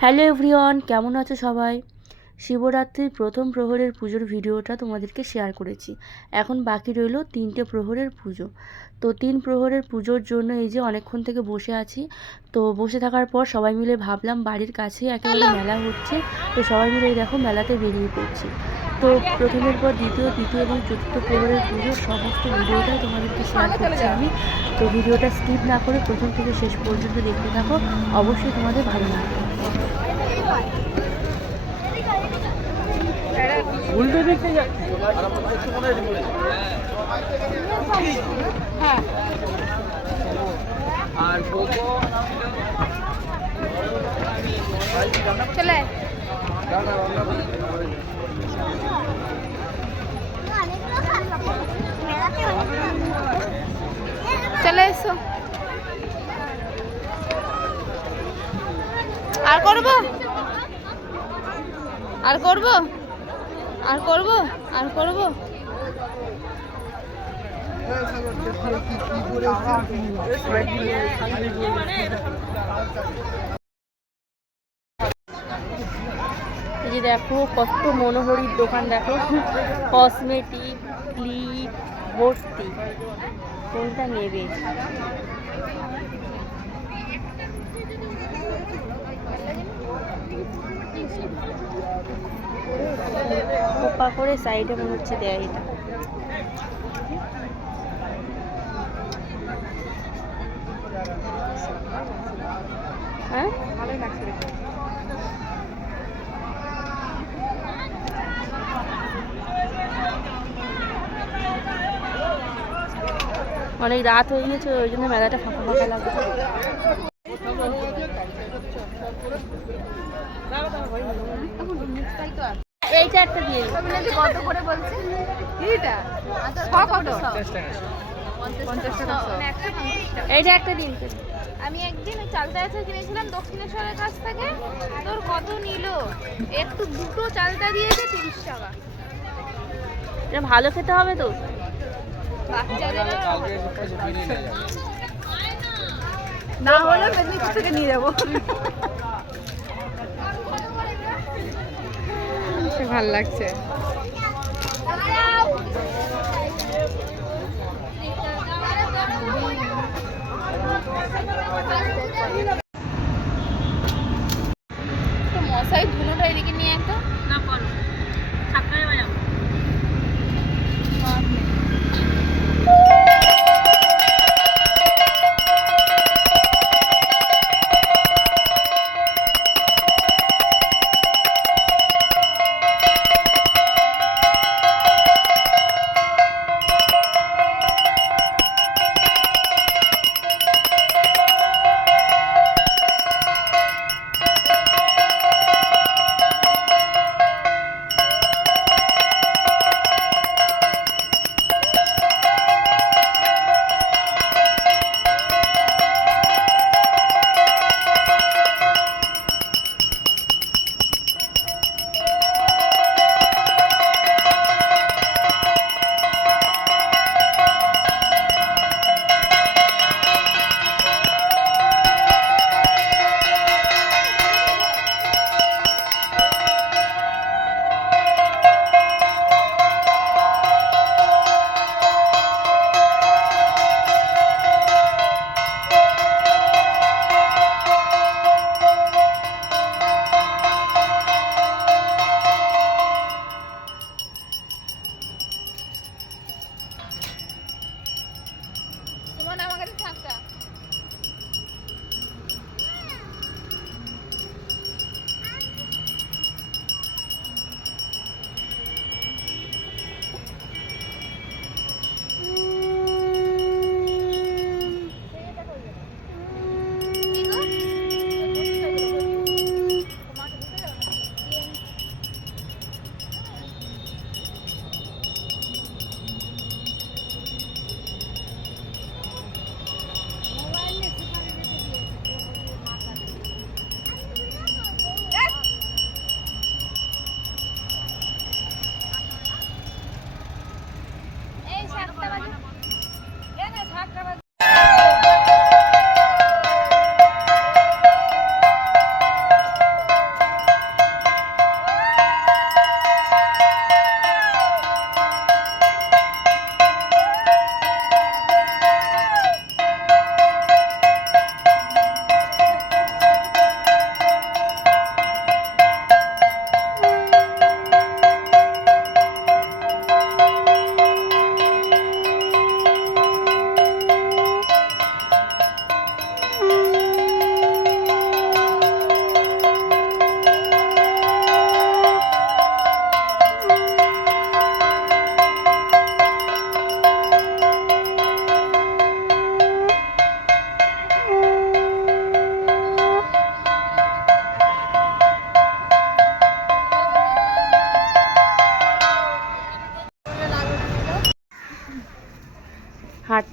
Hello everyone, কেমন আছো সবাই? শিবরাত্রির প্রথম প্রহরের পুজোর ভিডিওটা তোমাদেরকে শেয়ার করেছি। এখন বাকি রইল তিনটে প্রহরের পুজো। তো তিন প্রহরের পুজোর জন্য এই যে অনেকক্ষণ থেকে বসে আছি, তো বসে থাকার পর সবাই মিলে ভাবলাম বাড়ির কাছেই একেবারে মেলা হচ্ছে, তো সবাই মিলে দেখো মেলাতে বেরিয়ে পড়ছি। তো প্রথমের পর দ্বিতীয়, তৃতীয় এবং চতুর্থ প্রহরের পুজোর সমস্ত ভিডিওটাই তোমাদেরকে শেয়ার করছি আমি। তো ভিডিওটা স্কিপ না করে প্রথম থেকে শেষ পর্যন্ত দেখতে থাকো, অবশ্যই তোমাদের ভালো লাগবে। উল্টো যাচ্ছে আর চলে এসো আর করব আর করব? আর করব? আর করব? যে দেখো, কত মনোহরির দোকান দেখো। কসমেটিক, ক্লিপ, ভর্তি। কোনটা নেবে? কোপা করে সাইডে মনে হচ্ছে দেয় এটা। হ্যাঁ? অনেক রাত হয়ে গেছে ওই জন্য মেলাটা ফাঁকা ফাঁকা লাগছে। এইটা একটা দিয়ে দিন। কত করে বলছে? এইটা? কত? একটা দিন আমি একদিন ওই চালতা কিনেছিলাম দক্ষিণেশ্বরের কাছ থেকে। তোর কত নিল? একটু দুটো চালতা দিয়েছে তিরিশ টাকা। এটা ভালো খেতে হবে তো। না হলে মেদিনীপুর থেকে নিয়ে যাব। ভালো লাগছে।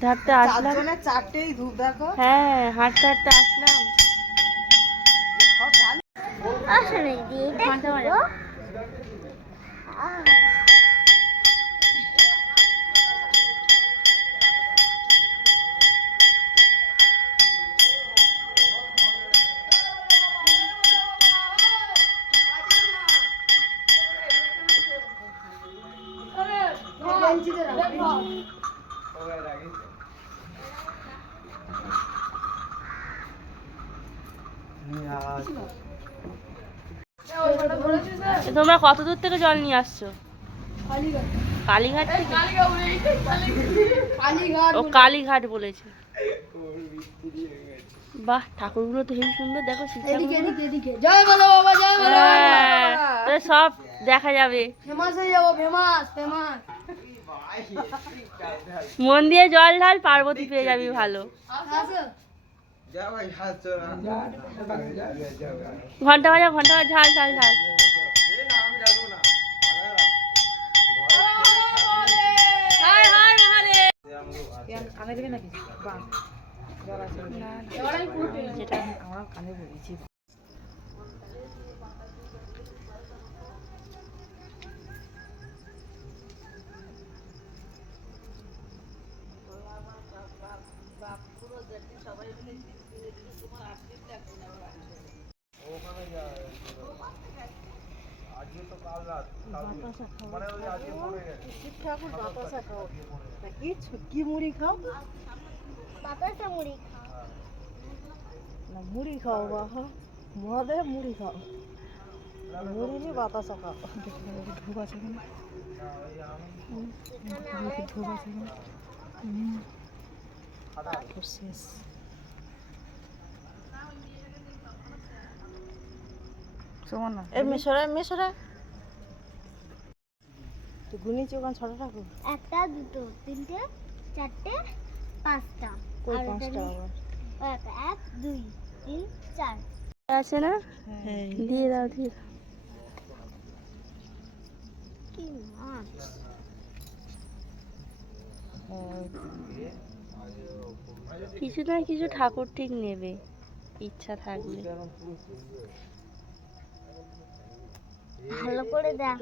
হাঁটতে আসলাম। চারটেই ধূপ দেখো। হ্যাঁ হাঁটতে হাঁটতে আসলাম। সব ঢালি ঘণ্টা তোমরা কত দূর থেকে জল নিয়ে আসছো? কালীঘাট থেকে? ও কালীঘাট বলেছে। বাহ ঠাকুরগুলো তো হেবি সুন্দর দেখো শিব জয় বলো বাবা জয় বলো। হ্যাঁ, সব দেখা যাবে। ফেমাস হয়ে যাব ফেমাস ফেমাস। মন দিয়ে জল ঢাল পার্বতী পেয়ে যাবি ভালো। ঘণ্টা বাজা ঘণ্টা বাজা ঝাল ঝাল ঝাল। কানে দেবে নাকি বাহ জল আছে যেটা আমার কানে বলেছি শিব ঠাকুর বাতাসা খাও নাকি কি মুড়ি খাও বাতাসা মুড়ি না মুড়ি খাও বাহ মহাদেব মুড়ি খাও মুড়ি নিয়ে বাতাসা খাও ধূপ আছে কিনা ধূপ আছে কিনা এ মেশরা মেশরা ছটা ঠাকুর একটা দুটো তিনটে চারটে পাঁচটা। কই আর পাঁচটা আবার? এক দুই তিন চার। আছে না? দিয়ে দাও দিয়ে। কি মাছ। কিছু না কিছু ঠাকুর ঠিক নেবে। ইচ্ছা থাকলে। ভালো করে দেখ।